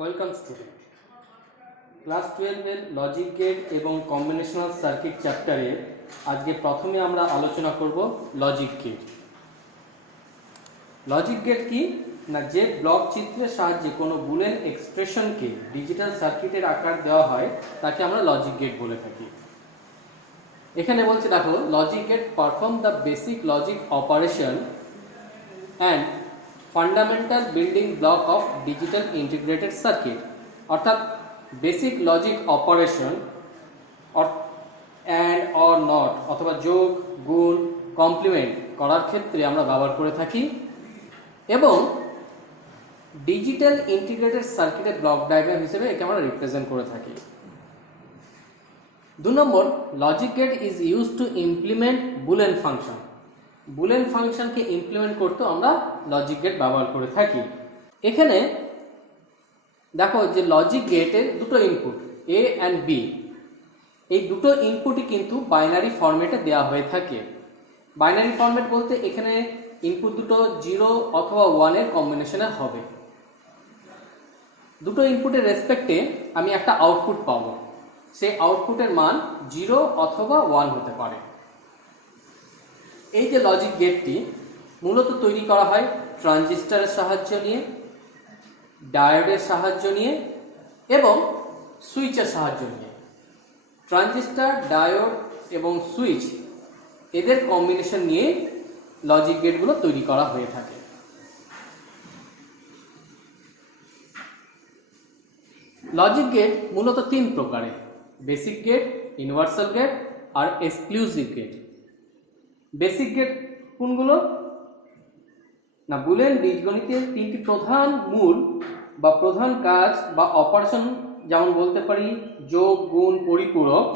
Welcome student, class 12-এর logic gate এবং combinational circuit চ্যাপ্টারে আজকে প্রথমে আমরা আলোচনা করব লজিক গেট। লজিক গেট কি না, যে ব্লক চিত্রের সাহায্যে কোনো বুলিয়ান এক্সপ্রেশনকে ডিজিটাল সার্কিটের আকার দেওয়া হয় তাকে আমরা লজিক গেট বলে থাকি। এখানে বলছে দেখো, logic gate perform the basic logic operation and fundamental building block of digital integrated circuit. অর্থাৎ basic logic operation and or not অথবা যোগ, গুণ, কমপ্লিমেন্ট করার ক্ষেত্রে আমরা ব্যবহার করে থাকি এবং ডিজিটাল ইন্টিগ্রেটেড সার্কিটের ব্লক ডায়াগ্রাম হিসেবে একে আমরা রিপ্রেজেন্ট করে থাকি। 2 number, logic gate is use to implement Boolean function. Boolean ফাংশনকে ইমপ্লিমেন্ট করতে আমরা লজিক গেট ব্যবহার করে থাকি। এখানে দেখো যে লজিক গেটের দুটো ইনপুট এ অ্যান্ড বি, এই দুটো ইনপুটই কিন্তু বাইনারি ফরম্যাটে দেওয়া হয়ে থাকে। বাইনারি ফরম্যাট বলতে এখানে ইনপুট দুটো 0 অথবা 1 এর কম্বিনেশনে হবে। দুটো ইনপুটের রেসপেক্টে আমি একটা আউটপুট পাবো, সেই আউটপুটের মান 0 অথবা 1 হতে পারে। এই যে লজিক গেটটি মূলত তৈরি করা হয় ট্রানজিস্টরের সাহায্য নিয়ে, ডায়োডের সাহায্য নিয়ে এবং সুইচের সাহায্য নিয়ে। ট্রানজিস্টর, ডায়োড এবং সুইচ এদের কম্বিনেশন নিয়ে লজিক গেটগুলো তৈরি করা হয়ে থাকে। লজিক গেট মূলত 3 প্রকারের: বেসিক গেট, ইউনিভার্সাল গেট আর এক্সক্লুসিভ গেট। বেসিক গেট কোনগুলো না, বুলিয়ান বীজগণিতের 3টি প্রধান মূল বা প্রধান কাজ বা অপারেশন, যেমন বলতে পারি যোগ, গুণ, পরিপূরক,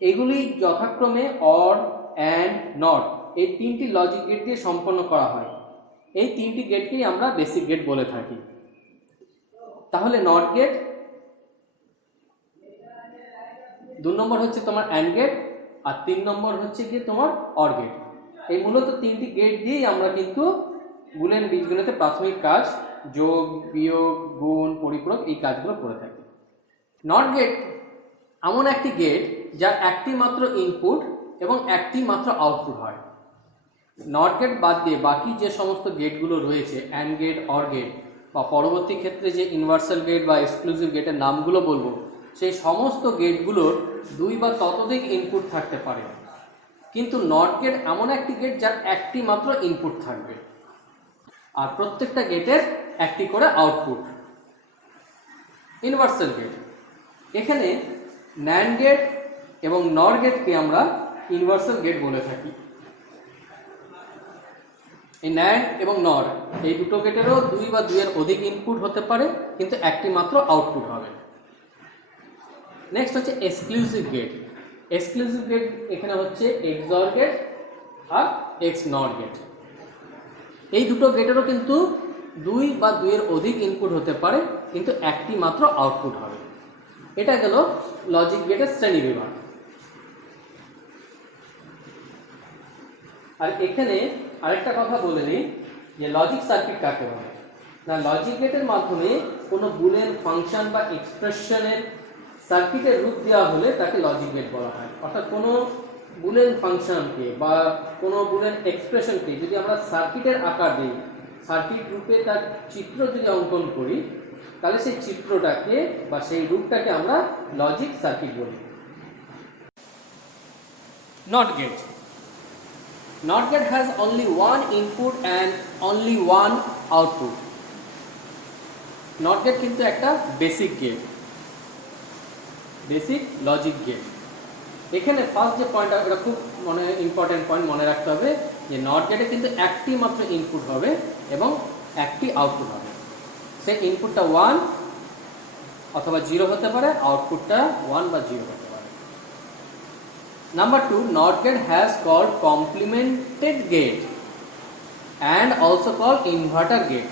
এগুলি যথাক্রমে অর, অ্যান্ড, নট, এই 3টি লজিক গেট দিয়ে সম্পন্ন করা হয়। এই 3টি গেটকেই আমরা বেসিক গেট বলে থাকি। তাহলে নট গেট, 2 নম্বর হচ্ছে তোমার অ্যান্ড গেট, আর 3 নম্বর হচ্ছে গিয়ে তোমার অর গেট। এই মূলত 3টি গেট দিয়েই আমরা কিন্তু বুলিয়ান বীজগণিতে প্রাথমিক কাজ যোগ, বিয়োগ, গুণ, পরিপূরক এই কাজগুলো করে থাকি। নট গেট এমন একটি গেট যার একটি মাত্র ইনপুট এবং একটি মাত্র আউটপুট হয়। নট গেট বাদ দিয়ে বাকি যে সমস্ত গেটগুলো রয়েছে, অ্যান্ড গেট, অর গেট বা পরবর্তী ক্ষেত্রে যে ইউনিভার্সাল গেট বা এক্সক্লুসিভ গেটের নামগুলো বলবো, সেই সমস্ত গেটগুলোর 2 বা ততোধিক ইনপুট থাকতে পারে। কিন্তু নট গেট এমন একটি গেট যার একটি মাত্র ইনপুট থাকবে আর প্রত্যেকটা গেটের একটি করে আউটপুট। ইউনিভার্সাল গেট, এখানে ন্যান্ড গেট এবং নর গেটকে আমরা ইউনিভার্সাল গেট বলে থাকি। এই ন্যান্ড এবং নর এই দুটো গেটেরও 2 বা 2 এর অধিক ইনপুট হতে পারে, কিন্তু একটি মাত্র আউটপুট হবে। নেক্সট হচ্ছে এক্সক্লুসিভ গেট। এক্সক্লুসিভ গেট এখানে হচ্ছে এক্সঅর গেট আর এক্স নট গেট। এই দুটো গেটেরও কিন্তু 2 বা 2 এর অধিক ইনপুট হতে পারে, কিন্তু একটি মাত্র আউটপুট হবে। এটা গেল লজিক গেটের শ্রেণী বিভাগ। আর এখানে আরেকটা কথা বলে নিই যে লজিক সার্কিট কাকে বলে না, লজিক গেটের মাধ্যমে কোনো বুলিয়ান ফাংশন বা এক্সপ্রেশনের সার্কিটের রূপ দেওয়া হলে তাকে লজিক গেট বলা হয়। অর্থাৎ কোনো বুলিয়ান ফাংশনকে বা কোনো বুলিয়ান এক্সপ্রেশনকে যদি আমরা সার্কিটের আকার দিই, সার্কিট রূপে তার চিত্র যদি অঙ্কন করি, তাহলে সেই চিত্রটাকে বা সেই রূপটাকে আমরা লজিক সার্কিট বলি। Not gate, not gate has only 1 input and only 1 output. Not gate কিন্তু একটা basic gate, basic logic gate. এখানে ফার্স্ট যে পয়েন্ট, এটা খুব ইম্পর্টেন্ট পয়েন্ট মনে রাখতে হবে যে নট গেটে কিন্তু একটি মাত্র ইনপুট হবে এবং একটি আউটপুট হবে। সেই ইনপুটটা 1 অথবা 0 হতে পারে, আউটপুটটা 1 বা 0 হতে পারে। Number 2, not gate has called complemented gate and also called inverter gate.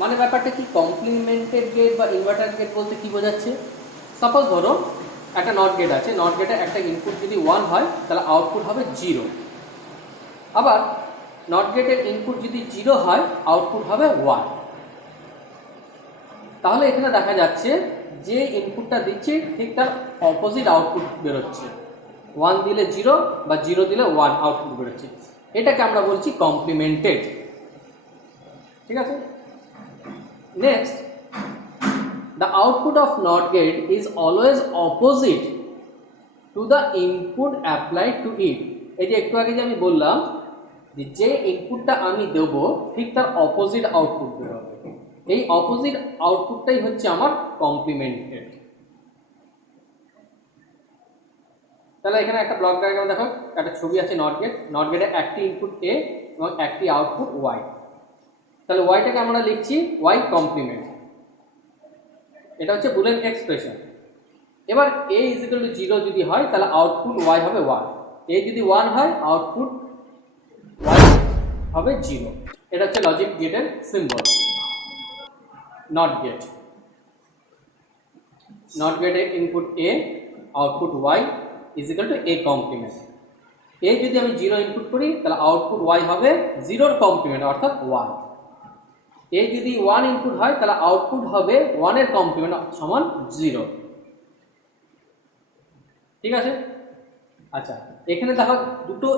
মানে ব্যাপারটা কি, কমপ্লিমেন্টেড গেট বা ইনভার্টার গেট বলতে কি বোঝাচ্ছে? সাপোজ ধরো একটা নট গেট আছে, নট গেটের একটা ইনপুট যদি 1 হয় তাহলে আউটপুট হবে 0। আবার নট গেটের ইনপুট যদি 0 হয় আউটপুট হবে 1। তাহলে এখানে দেখা যাচ্ছে যে ইনপুটটা দিচ্ছি ঠিক তার অপোজিট আউটপুট বেরোচ্ছে। 1 দিলে 0 বা 0 দিলে 1 আউটপুট বেরোচ্ছে, এটাকে আমরা বলছি কমপ্লিমেন্টেড। ঠিক আছে, next, the output of NOT gate is always opposite to the input applied to it। এই যে একটু আগে যে আমি বললাম যে ইনপুটটা আমি দেবো ঠিক তার অপোজিট আউটপুট বেরোবে, এই অপোজিট আউটপুটটাই হচ্ছে আমার কমপ্লিমেন্টেড। তাহলে এখানে একটা ব্লক ডায়াগ্রাম দেখো, একটা ছবি আছে নট গেট, নট গেটে একটি ইনপুট এ এবং একটি আউটপুট ওয়াই। তাহলে ওয়াইটাকে আমরা লিখছি ওয়াই কমপ্লিমেন্ট, এটা হচ্ছে বুলিয়ান এক্সপ্রেশন। এবার a = 0 যদি হয় তাহলে আউটপুট y হবে 1, a যদি 1 হয় আউটপুট y হবে 0। এটা হচ্ছে লজিক গেটের সিম্বল। নট গেট, নট গেটে input a output y = a complement. a যদি আমি 0 ইনপুট করি তাহলে আউটপুট y হবে 0 এর কমপ্লিমেন্ট অর্থাৎ 1। a যদি 1 ইনপুট হয় তাহলে আউটপুট হবে 1 এর কমপ্লিমেন্ট সমান 0। ঠিক আছে, আচ্ছা এখানে দেখো দুটো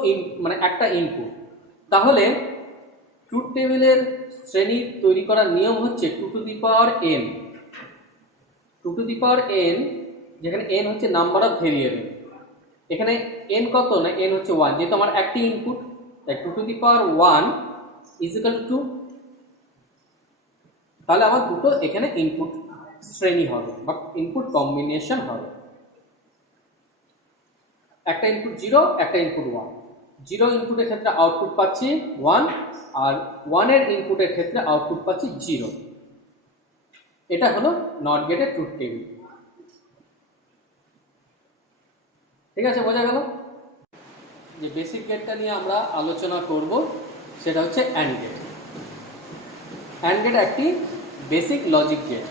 মানে একটা ইনপুট, তাহলে ট্রুথ টেবিলের শ্রেণী তৈরি করার নিয়ম হচ্ছে 2 to the power n। 2 to the power n, যেখানে n হচ্ছে নাম্বার অফ ভেরিয়েবল, এখানে n কত না n হচ্ছে 1, যেহেতু আমার একটি ইনপুট তাই 2 টু দি পাওয়ার 1 = 2। তাহলে আমার দুটো এখানে ইনপুট শ্রেণী হবে বা ইনপুট কম্বিনেশন হবে, একটা ইনপুট 0 একটা ইনপুট 1। 0 ইনপুটের ক্ষেত্রে আউটপুট পাচ্ছি 1 আর 1 এর ইনপুটের ক্ষেত্রে আউটপুট পাচ্ছি 0। এটা হলো নট গেটের ট্রুথ টেবিল। ঠিক আছে, বোঝা গেল? যে বেসিক গেটটা নিয়ে আমরা আলোচনা করব সেটা হচ্ছে অ্যান্ড গেট। অ্যান্ড গেট একটি বেসিক লজিক গেট।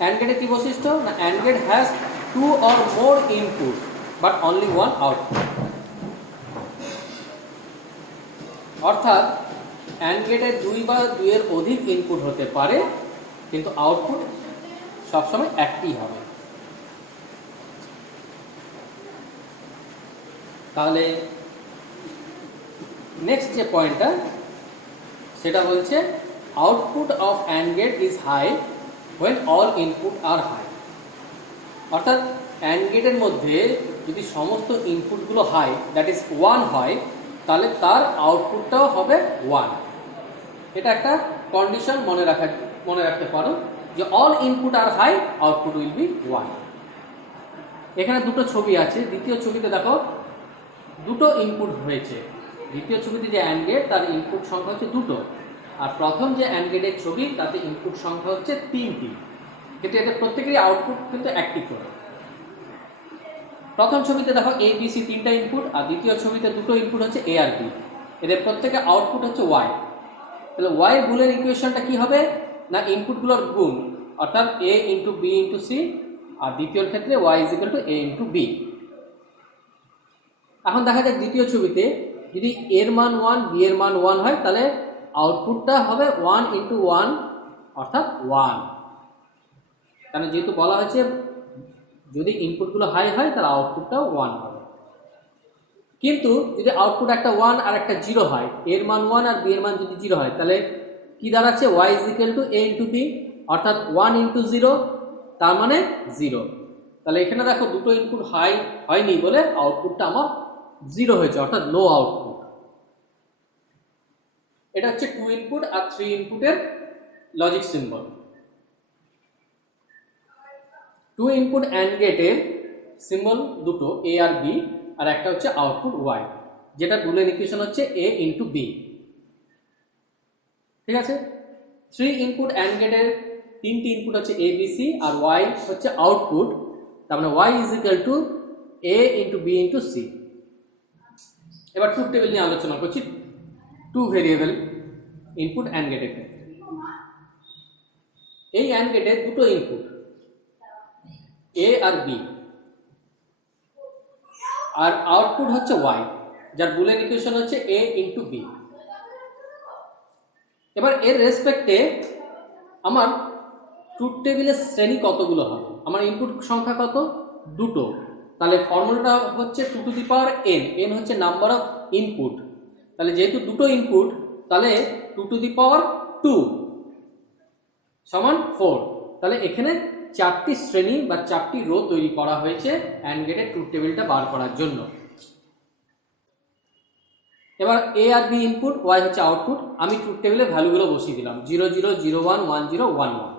অ্যান্ড গেটের কি বৈশিষ্ট্য না, and gate has 2 or more input but only 1 output. অর্থাৎ অ্যান্ড গেটে 2 বা 2 এর অধিক ইনপুট হতে পারে কিন্তু আউটপুট সবসময় একটি হবে। তাহলে নেক্সট যে পয়েন্টটা সেটা বলছে output of and gate is high when all input are high। অর্থাৎ অ্যান্ড গেটের মধ্যে যদি সমস্ত ইনপুটগুলো হাই দ্যাট ইজ 1 হয় তাহলে তার আউটপুটটাও হবে 1। এটা একটা কন্ডিশন মনে রাখতে পারো যে all input are high output will be 1। এখানে দুটো ছবি আছে, দ্বিতীয় ছবিতে দেখো দুটো ইনপুট হয়েছে, দ্বিতীয় ছবিতে যে অ্যান্ড গেট তার ইনপুট সংখ্যা হচ্ছে 2টো, আর প্রথম যে অ্যান্ড গেটের ছবি তাতে ইনপুট সংখ্যা হচ্ছে 3টি, কিন্তু এদের প্রত্যেকেরই আউটপুট কিন্তু একটি করে। প্রথম ছবিতে দেখো a b c 3টা ইনপুট, আর দ্বিতীয় ছবিতে দুটো ইনপুট হচ্ছে a আর b, এদের প্রত্যেকের আউটপুট হচ্ছে y। তাহলে y এর বুলিয়ান ইকুয়েশনটা কি হবে না ইনপুটগুলোর গুণ, অর্থাৎ a × b × c, আর দ্বিতীয় ক্ষেত্রে y = a × b। এখন দেখা যাক দ্বিতীয় ছবিতে যদি এর মান 1 b এর মান 1 হয় তাহলে আউটপুটটা হবে 1 × 1 অর্থাৎ 1। কারণ যেহেতু বলা হয়েছে যদি ইনপুটগুলো হাই হয় তাহলে আউটপুটটাও 1 হবে। কিন্তু যদি আউটপুট একটা 1 আর একটা 0 হয়, এর মান 1 আর b এর মান যদি 0 হয় তাহলে কি দাঁড়াচ্ছে y = a × b, অর্থাৎ 1 × 0 তার মানে 0। তাহলে এখানে দেখো দুটো ইনপুট হাই হয়নি বলে আউটপুটটা আমার 0 হয়েছে অর্থাৎ লো আউটপুট। এটা হচ্ছে 2 ইনপুট আর 3 ইনপুটের লজিক সিম্বল। 2 ইনপুট অ্যান্ড গেটের সিম্বল দুটো a আর b, আর একটা হচ্ছে আউটপুট y, যেটা বুলিয়ান ইকুয়েশন হচ্ছে a × b। ঠিক আছে, 3 ইনপুট অ্যান্ড গেটের 3টি ইনপুট হচ্ছে a b c আর y হচ্ছে আউটপুট, তার মানে y = a × b × c। এবার ট্রুথ টেবিল নিয়ে আলোচনা করছি 2 ভেরিয়েবল ইনপুট অ্যান্ড গেটের ক্ষেত্রে। এই অ্যান্ড গেটে দুটো ইনপুট a আর b, আর আউটপুট হচ্ছে y, যার বুলিয়ান ইকুয়েশন হচ্ছে a × b। এবার এর রেসপেক্টে আমার ট্রুথ টেবিলের শ্রেণী কতগুলো হবে? আমার ইনপুট সংখ্যা কত? দুটো। তাহলে ফর্মুলাটা হচ্ছে 2 to the power n। n হচ্ছে নাম্বার অফ ইনপুট। তাহলে যেহেতু দুটো ইনপুট, তাহলে 2 টু দি পাওয়ার 2 সমান 4। তাহলে এখানে 4টি শ্রেণী বা 4টি রো তৈরি করা হয়েছে অ্যান্ড গেটের ট্রুথ টেবিলটা বার করার জন্য। এবার এ আর বি ইনপুট, ওয়াই হচ্ছে আউটপুট। আমি ট্রুথ টেবিলে ভ্যালুগুলো বসিয়ে দিলাম 0 0 0 1 1 0 1 1।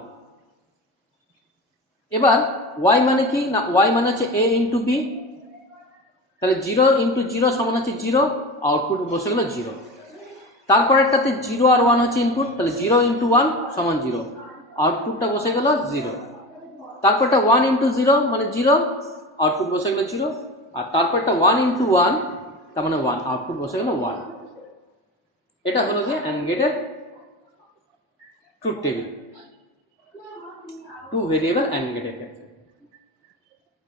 এবার ওয়াই মানে কি না, ওয়াই মানে হচ্ছে এ ইন্টু বি। তাহলে 0 ইন্টু 0 সমান হচ্ছে 0, আউটপুট বসে গেল 0। তারপরেরটাতে 0 আর 1 হচ্ছে ইনপুট, তাহলে 0 ইন্টু 1 সমান 0, আউটপুটটা বসে গেল 0। তারপরটা 1 ইন্টু 0 মানে 0, আউটপুট বসে গেল 0। আর তারপরটা 1 ইন্টু 1 তার মানে 1, আউটপুট বসে গেল 1। এটা হলো যে অ্যান্ড গেটের ট্রুথ টেবিল 2 ভেরিয়েবল অ্যান্ড গেটের ক্ষেত্রে।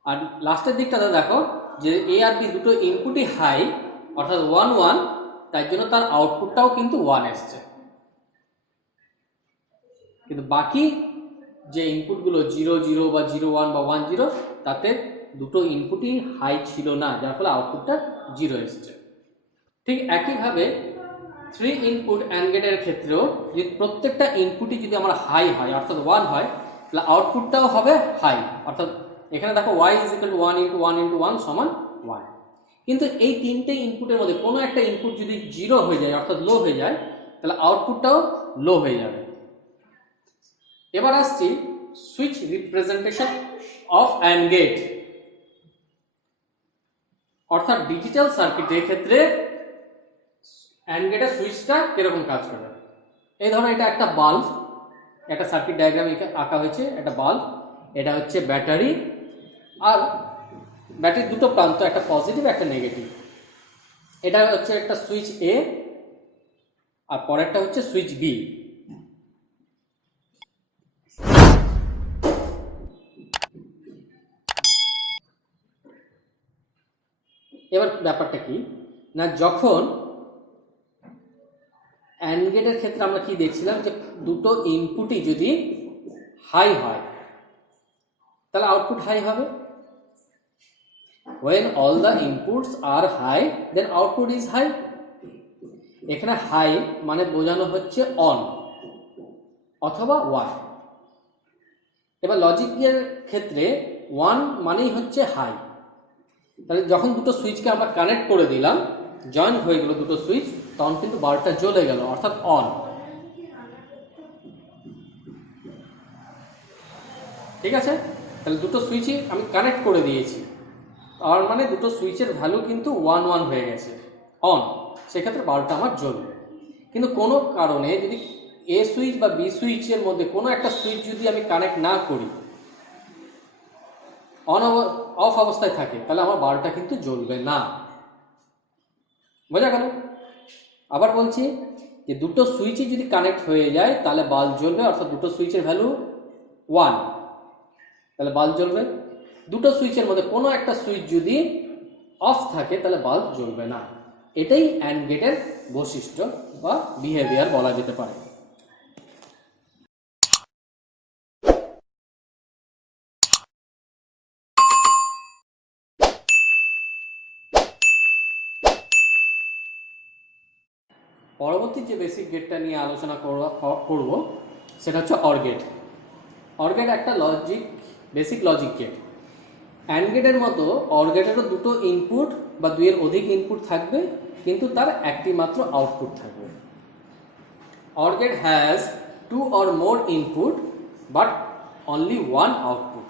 আর লাস্টের দিকটাতে দেখো যে এ আর বি দুটো ইনপুটই হাই, অর্থাৎ 1 1, তাই জন্য তার আউটপুটটাও কিন্তু 1 এসছে। কিন্তু বাকি যে ইনপুটগুলো 0 0 বা 0 1 বা 1 0, তাতে দুটো ইনপুটই হাই ছিল না, যার ফলে আউটপুটটা 0 এসছে। ঠিক একইভাবে 3 ইনপুট অ্যান্ড গেটের ক্ষেত্রেও যদি প্রত্যেকটা ইনপুটই যদি আমার হাই হয় অর্থাৎ 1 হয়, তাহলে আউটপুটটাও হবে হাই। অর্থাৎ এখানে দেখো y = 1 × 1 × 1 সমান 1। কিন্তু এই তিনটে ইনপুটের মধ্যে কোনো একটা ইনপুট যদি 0 হয়ে যায় অর্থাৎ লো হয়ে যায়, তাহলে আউটপুটটাও লো হয়ে যাবে। এবার আসছি switch representation of and gate, অর্থাৎ ডিজিটাল সার্কিটের ক্ষেত্রে অ্যান্ড গেটের সুইচটা কিরকম কাজ করে। এই ধরো এটা একটা বাল্ব, একটা সার্কিট ডায়াগ্রাম আঁকা হয়েছে, একটা বাল্ব, এটা হচ্ছে ব্যাটারি, আর ব্যাটারির দুটো প্রান্ত, একটা পজিটিভ একটা নেগেটিভ। এটা হচ্ছে একটা সুইচ এ আর পরেরটা হচ্ছে সুইচ বি। এবার ব্যাপারটা কি না, যখন অ্যান্ড গেটের ক্ষেত্রে আমরা কি দেখছিলাম যে দুটো ইনপুটই যদি হাই হয় তাহলে আউটপুট হাই হবে। when all the inputs are high then output is high। এখানে হাই মানে বোঝানো হচ্ছে অন অথবা 1। এবার লজিকের ক্ষেত্রে 1 মানেই হচ্ছে হাই। তাহলে যখন দুটো সুইচকে আমরা কানেক্ট করে দিলাম, জয়েন হয়ে গেল দুটো সুইচ, তখন কিন্তু বাল্বটা জ্বলে গেল অর্থাৎ অন। ঠিক আছে, তাহলে দুটো সুইচই আমি কানেক্ট করে দিয়েছি, তার মানে দুটো সুইচের ভ্যালু কিন্তু 1 1 হয়ে গেছে, অন। সেক্ষেত্রে বাল্বটা আমার জ্বলবে। কিন্তু কোনো কারণে যদি এ সুইচ বা বি সুইচের মধ্যে কোনো একটা সুইচ যদি আমি কানেক্ট না করি, অফ অবস্থায় থাকে, তাহলে আমার বাল্বটা কিন্তু জ্বলবে না। বোঝা গেল? আবার বলছি যে দুটো সুইচই যদি কানেক্ট হয়ে যায় তাহলে বাল্ব জ্বলবে, অর্থাৎ দুটো সুইচের ভ্যালু 1, তাহলে বাল্ব জ্বলবে। দুটো সুইচের মধ্যে কোনো একটা সুইচ যদি অফ থাকে তাহলে বাল্ব জ্বলবে না। এটাই অ্যান্ড গেটের বৈশিষ্ট্য বা বিহেভিয়ার বলা যেতে পারে। পরবর্তী যে বেসিক গেটটা নিয়ে আলোচনা করব সেটা হচ্ছে অর গেট। অর গেট একটা বেসিক লজিক গেট। অ্যান্ড গেটের মতো অর গেটেরও দুটো ইনপুট বা দুইয়ের অধিক ইনপুট থাকবে, কিন্তু তার একটি মাত্র আউটপুট থাকবে। Or gate has 2 or more input but only 1 output.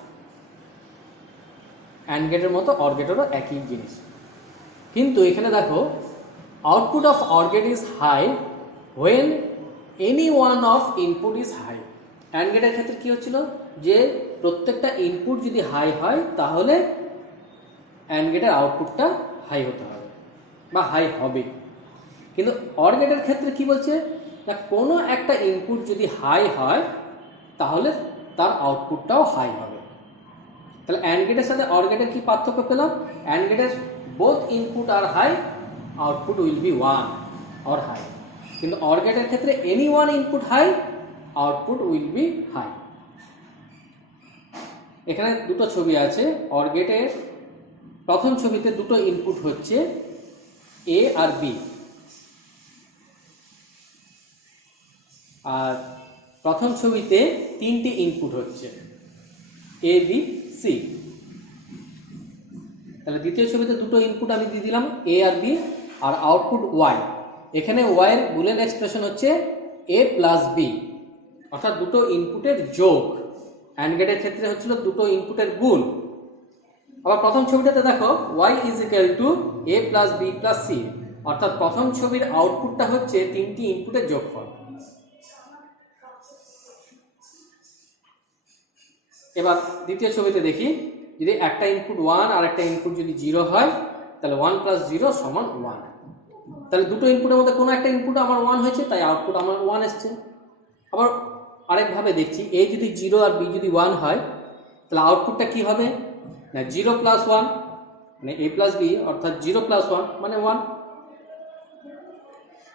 And গেটের মতো অর গেটেরও একই জিনিস, কিন্তু এখানে দেখো output of OR gate is high when any one of input is high। AND গেটের ক্ষেত্রে কি হচ্ছিল যে প্রত্যেকটা ইনপুট যদি হাই হয় তাহলে AND গেটের আউটপুটটা হাই হতে হবে বা হাই হবে। কিন্তু OR গেটের ক্ষেত্রে কি বলছে না, কোনো একটা ইনপুট যদি হাই হয় তাহলে তার আউটপুটটাও হাই হবে। তাহলে AND গেটের সাথে OR গেটের কি পার্থক্য পেলাম? AND গেটের both input are high, output will be 1 or high। কিন্তু OR গেটের ক্ষেত্রে any one input high, output will be high। এখানে দুটো ছবি আছে। অর গেটের প্রথম ছবিতে দুটো ইনপুট হচ্ছে এ আর বি, আর প্রথম ছবিতে তিনটি ইনপুট হচ্ছে এ বি সি। তাহলে দ্বিতীয় ছবিতে দুটো ইনপুট আমি দিয়ে দিলাম এ আর বি, আর আউটপুট ওয়াই। এখানে ওয়াইয়ের বুলিয়ান এক্সপ্রেশন হচ্ছে এ প্লাস বি, অর্থাৎ দুটো ইনপুটের যোগ। অ্যান্ড গেটের ক্ষেত্রে হচ্ছিল দুটো ইনপুটের গুণ। আবার প্রথম ছবিটাতে দেখো Y is equal to A plus B plus C, অর্থাৎ প্রথম ছবির আউটপুটটা হচ্ছে তিনটি ইনপুটের যোগফল। এবার দ্বিতীয় ছবিতে দেখি, যদি একটা ইনপুট 1 আর একটা ইনপুট যদি 0 হয়, তাহলে 1 প্লাস 0 সমান 1। তাহলে দুটো ইনপুটের মধ্যে কোনো একটা ইনপুট আমার 1 হয়েছে, তাই আউটপুট আমার 1 এসছে। আবার আরেকভাবে দেখছি, এ যদি 0 আর বি যদি 1 হয়, তাহলে আউটপুটটা কি হবে না 0 প্লাস 1, মানে এ প্লাস বি, অর্থাৎ 0 প্লাস 1 মানে 1।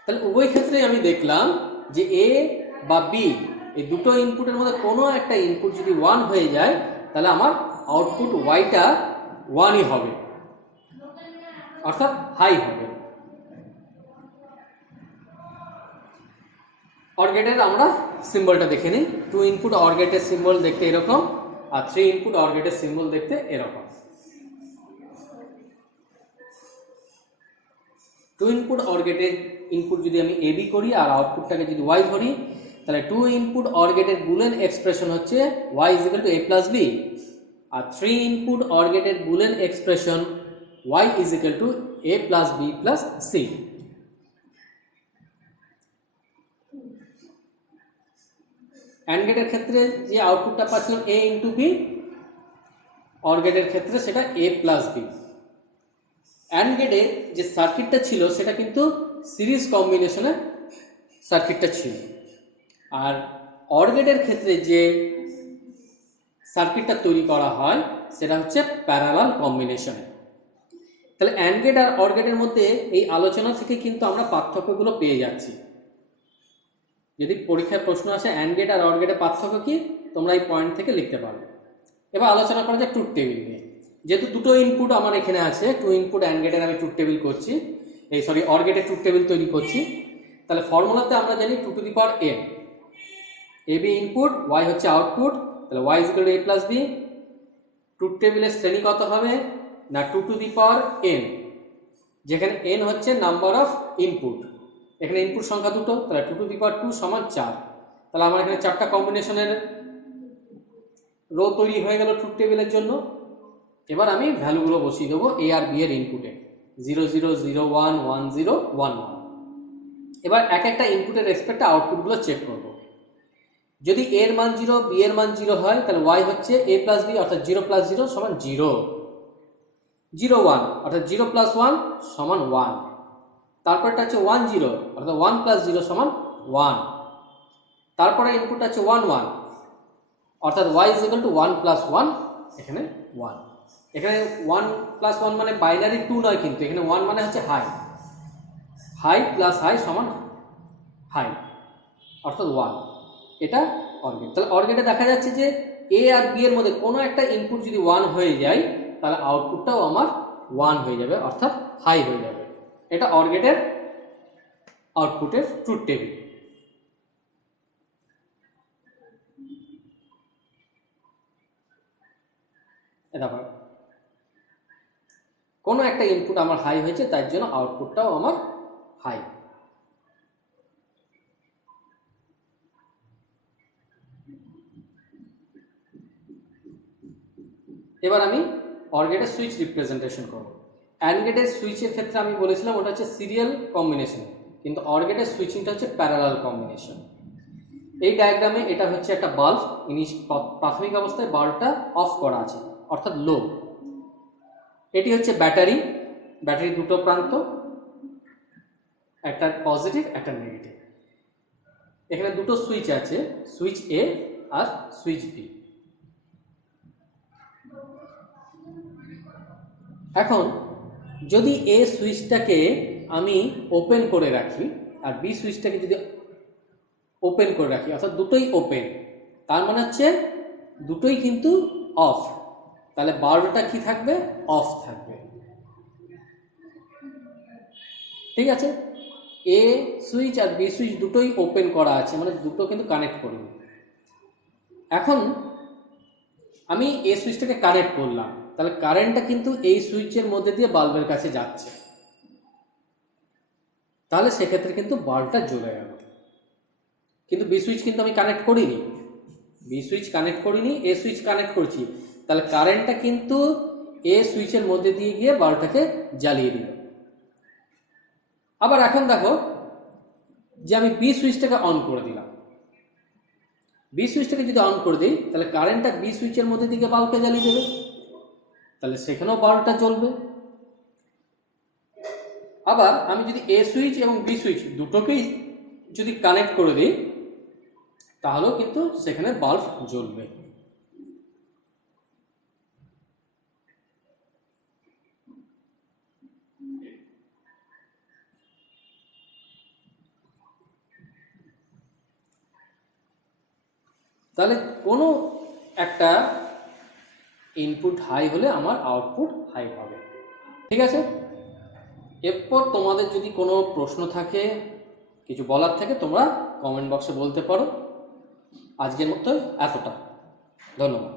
তাহলে উভয় ক্ষেত্রে আমি দেখলাম যে এ বা বি এই দুটো ইনপুটের মধ্যে কোনো একটা ইনপুট যদি 1 হয়ে যায়, তাহলে আমার আউটপুট ওয়াইটা 1ই হবে, অর্থাৎ হাই হবে। অর গেটের আমরা সিম্বলটা দেখে নিই। 2 ইনপুট অর গেটের সিম্বল দেখতে এরকম, আর 3 ইনপুট অর গেটের সিম্বল দেখতে এরকম। 2 ইনপুট অর গেটের ইনপুট যদি আমি এ বি করি আর আউটপুটটাকে যদি ওয়াই ধরি, তাহলে 2 ইনপুট অর গেটের বুলিয়ান এক্সপ্রেশন হচ্ছে Y is equal to A plus B, আর 3 ইনপুট অর গেটের Boolean expression Y is equal to A plus B plus C. And গেটের ক্ষেত্রে যে আউটপুটটা পাচ্ছিলাম এ ইন্টু বি, অর গেটের ক্ষেত্রে সেটা এ প্লাস বি। অ্যান্ড গেটে যে সার্কিটটা ছিল সেটা কিন্তু সিরিজ কম্বিনেশনের সার্কিটটা ছিল, আর অর গেটের ক্ষেত্রে যে সার্কিটটা তৈরি করা হয় সেটা হচ্ছে প্যারালাল কম্বিনেশনে। তাহলে অ্যান্ড গেট আর অর গেটের মধ্যে এই আলোচনা থেকে কিন্তু আমরা পার্থক্যগুলো পেয়ে যাচ্ছি। যদি পরীক্ষায় প্রশ্ন আসে অ্যান্ড গেট আর অর গেটের পার্থক্য কি, তোমরা এই পয়েন্ট থেকে লিখতে পারবে। এবার আলোচনা করা যায় ট্রুথ টেবিল নিয়ে। যেহেতু দুটো ইনপুট আমার এখানে আছে, 2 ইনপুট অ্যান্ড গেটের আমি ট্রুথ টেবিল করছি, অর গেটের ট্রুথ টেবিল তৈরি করছি। তাহলে ফর্মুলাতে আমরা জানি 2 to the power n, A B input, Y হচ্ছে আউটপুট, তাহলে Y is equal to A plus B. Truth টেবিলের শ্রেণী কত হবে না 2 টু দি পাওয়ার n, যেখানে n হচ্ছে নাম্বার অফ ইনপুট। এখানে ইনপুট সংখ্যা দুটো, তাহলে 2 টু দি পাওয়ার 2 সমান 4। তাহলে আমার এখানে 4টা কম্বিনেশনের রো তৈরি হয়ে গেল ট্রুথ টেবিলের জন্য। এবার আমি ভ্যালুগুলো বসিয়ে দেবো এ আর বি এর ইনপুটে, 0 0 0 1 1 0 1 1। এবার এক একটা ইনপুটের রেসপেক্টে আউটপুটগুলো চেক করব। যদি এ এর মান 0, বি এর মান 0 হয়, তাহলে ওয়াই হচ্ছে এ প্লাস বি, অর্থাৎ 0 প্লাস 0 সমান 0। 0 1 অর্থাৎ 0 প্লাস 1 সমান 1। তারপরটা হচ্ছে 1 0 অর্থাৎ 1 প্লাস 0 সমান 1। তারপরে ইনপুট আছে 1 1 অর্থাৎ Y is equal to 1 plus 1, এখানে 1। এখানে 1 প্লাস 1 মানে বাইনারি 2 নয়, কিন্তু এখানে 1 মানে হচ্ছে হাই, হাই প্লাস হাই সমান হাই, অর্থাৎ 1। এটা অর গেট। তাহলে অর গেটে দেখা যাচ্ছে যে এ আর বি এর মধ্যে কোনো একটা ইনপুট যদি 1 হয়ে যায়, তাহলে আউটপুটটাও আমার 1 হয়ে যাবে, অর্থাৎ হাই হয়ে যাবে। এটা অর গেটের আউটপুটের ট্রুথ টেবিল। এটা কোনো একটা ইনপুট আমার হাই হয়েছে, তার জন্য আউটপুটটাও আমার হাই। এবার আমি অর গেটের সুইচ রিপ্রেজেন্টেশন করব। অ্যান্ড গেটের সুইচের ক্ষেত্রে আমি বলেছিলাম ওটা হচ্ছে সিরিয়াল কম্বিনেশন, কিন্তু অর গেটের সুইচিংটা হচ্ছে প্যারালাল কম্বিনেশন। এই ডায়াগ্রামে এটা হচ্ছে একটা বাল্ব, প্রাথমিক অবস্থায় বাল্বটা অফ করা আছে, অর্থাৎ লো। এটি হচ্ছে ব্যাটারি, ব্যাটারি দুটো প্রান্ত, একটা পজিটিভ একটা নেগেটিভ। এখানে দুটো সুইচ আছে, সুইচ এ আর সুইচ বি। এখন যদি এ সুইচটাকে আমি ওপেন করে রাখি আর বি সুইচটাকে যদি ওপেন করে রাখি, অর্থাৎ দুটোই ওপেন, তার মানে হচ্ছে দুটোই কিন্তু অফ, তাহলে বাল্বটা কি থাকবে? অফ থাকবে। ঠিক আছে, এ সুইচ আর বি সুইচ দুটোই ওপেন করা আছে, মানে দুটো কিন্তু কানেক্ট করিনি। এখন আমি এ সুইচটাকে কানেক্ট করলাম, তাহলে কারেন্টটা কিন্তু এই সুইচের মধ্যে দিয়ে বাল্বের কাছে যাচ্ছে, তাহলে সেক্ষেত্রে কিন্তু বাল্বটা জ্বলে গেল। কিন্তু বি সুইচ কিন্তু আমি কানেক্ট করিনি, বি সুইচ কানেক্ট করিনি, এ সুইচ কানেক্ট করছি, তাহলে কারেন্টটা কিন্তু এ সুইচের মধ্যে দিয়ে গিয়ে বাল্বটাকে জ্বালিয়ে দিল। আবার এখন দেখো যে আমি বি সুইচটাকে অন করে দিলাম, বি সুইচটাকে যদি অন করে দিই তাহলে কারেন্টটা বি সুইচের মধ্যে দিকে বাল্বটা জ্বালিয়ে দেবে, তাহলে সেখানেও বাল্বটা জ্বলবে। আবার আমি যদি এ সুইচ এবং বি সুইচ দুটোকেই যদি কানেক্ট করে দিই তাহলেও কিন্তু সেখানে বাল্ব জ্বলবে। তাহলে কোনো একটা ইনপুট হাই হলে আমার আউটপুট হাই হবে। ঠিক আছে, এরপর তোমাদের যদি কোনো প্রশ্ন থাকে, কিছু বলার থাকে, তোমরা কমেন্ট বক্সে বলতে পারো। আজকের মতো এতটা, ধন্যবাদ।